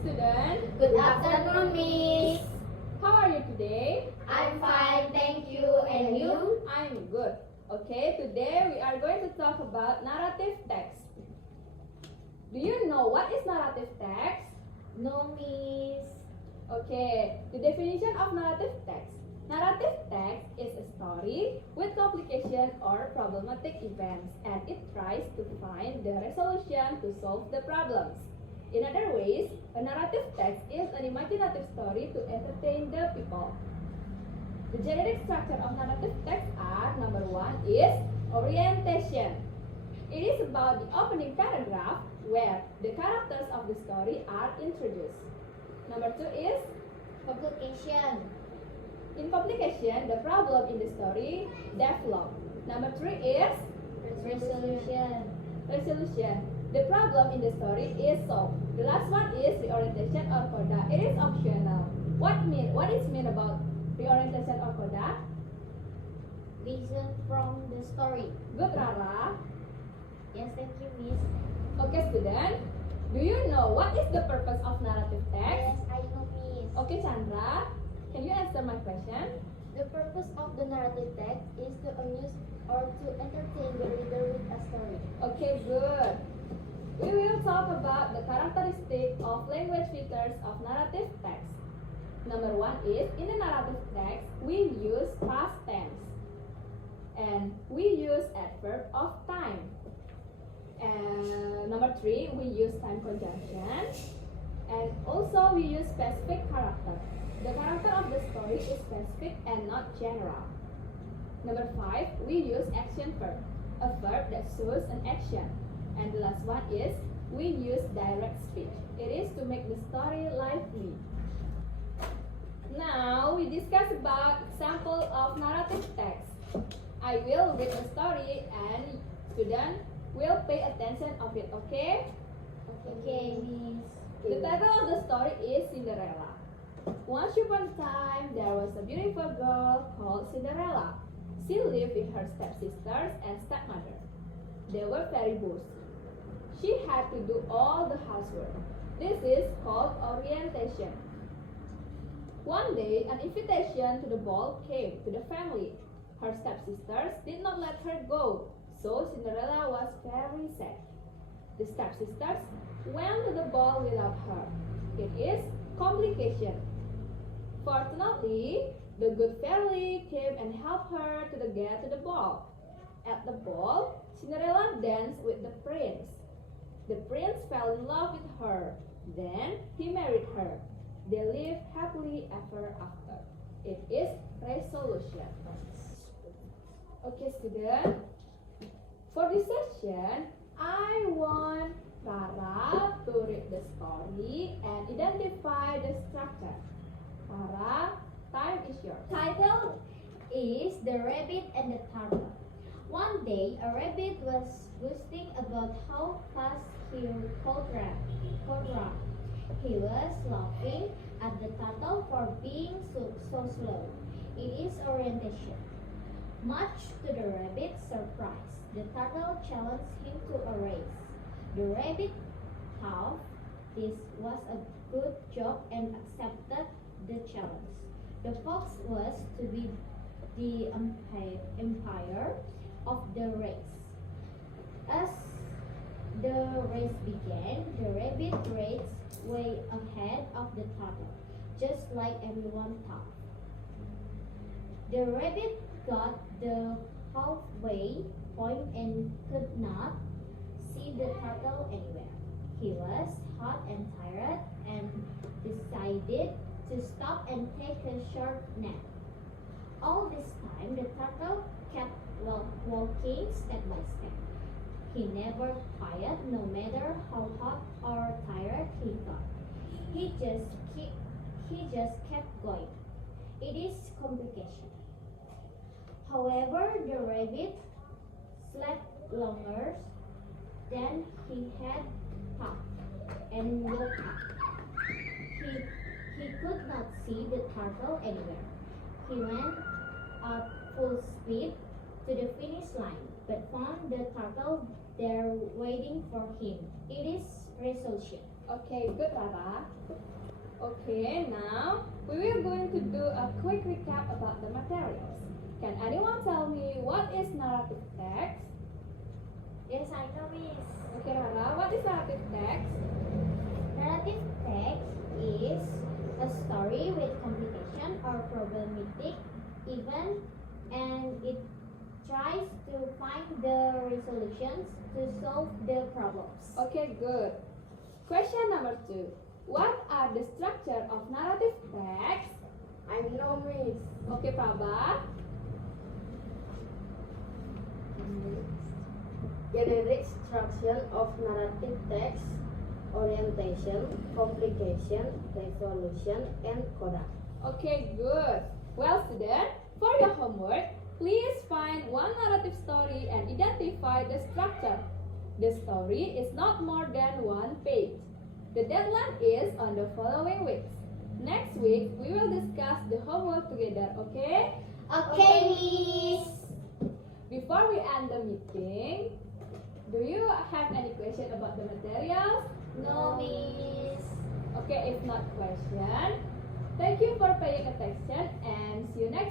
student. Good afternoon, Miss. How are you today? I'm fine, thank you. And you? I'm good. Okay, today we are going to talk about narrative text. Do you know what is narrative text? No, Miss. Okay, the definition of narrative text. Narrative text is a story with complication or problematic events, and it tries to find the resolution to solve the problems. In other ways, a narrative text is an imaginative story to entertain the people. The generic structure of narrative text are: number one is orientation. It is about the opening paragraph where the characters of the story are introduced. Number two is Complication. in complication, the problem in the story develop. Number three is Resolution. resolution. The problem in the story is solved. The last one is reorientation or coda. It is optional. What is mean about reorientation or coda? Reason from the story. Good, Rara. Yes, thank you, Miss. Okay, student. Do you know what is the purpose of narrative text? Yes, I know, Miss. Okay, Chandra. Can you answer my question? The purpose of the narrative text is to amuse or to entertain the reader with a story. Okay, good. We will talk about the characteristic of language features of narrative text. Number one is, in the narrative text, we use past tense. And we use adverb of time. And number three, we use time conjunction. And also we use specific character. The character of the story is specific and not general. Number five, we use action verb, a verb that shows an action. And the last one is, we use direct speech. It is to make the story lively. Now we discuss about example of narrative text. I will read the story and student will pay attention of it, okay? Okay, Miss. The title of the story is Cinderella. Once upon a time, there was a beautiful girl called Cinderella. She lived with her stepsisters and stepmother. They were very bossy. She had to do all the housework. This is called orientation. One day, an invitation to the ball came to the family. Her stepsisters did not let her go, so Cinderella was very sad. The stepsisters went to the ball without her. It is complication. Fortunately, the good fairy came and helped her to get to the ball. At the ball, Cinderella danced with the prince. The prince fell in love with her. Then he married her. They lived happily ever after. It is resolution. Okay, student. For this session, I want Rara to read the story and identify the structure. Rara, time is yours. Title is The Rabbit and the Turtle. One day, a rabbit was boasting about how fast he could run. He was laughing at the turtle for being so slow. It is orientation. Much to the rabbit's surprise, the turtle challenged him to a race. The rabbit thought this was a good job and accepted the challenge. The fox was to be the umpire of the race. As the race began, the rabbit raced way ahead of the turtle, just like everyone thought. The rabbit got the halfway point and could not see the turtle anywhere. He was hot and tired and decided to stop and take a short nap. All this time, the turtle kept walking step by step. He never tired, no matter how hot or tired he got. He just kept going. It is complication. However, the rabbit slept longer than he had thought and woke up. He could not see the turtle anywhere. He went at full speed to the finish line, but found the turtle there waiting for him. It is resolution. Okay, good, Rara. Okay, now we will going to do a quick recap about the materials. Can anyone tell me what is narrative text? Yes, I know, Miss. Okay, Rara, what is narrative text? Narrative text is a story with complication or problematic event, and it tries to find the resolutions to solve the problems. Okay, good. Question number 2. What are the structure of narrative text? I know, Miss. Okay, Prabha. Generic structure of narrative text, orientation, complication, resolution, and coda. Okay, good. Well, student, for your homework, please find one narrative story and identify the structure. The story is not more than 1 page. The deadline is on the following weeks. Next week, we will discuss the homework together, okay? Okay, Miss. Before we end the meeting, do you have any question about the materials? No, Miss. Okay, if not question, thank you for paying attention and see you next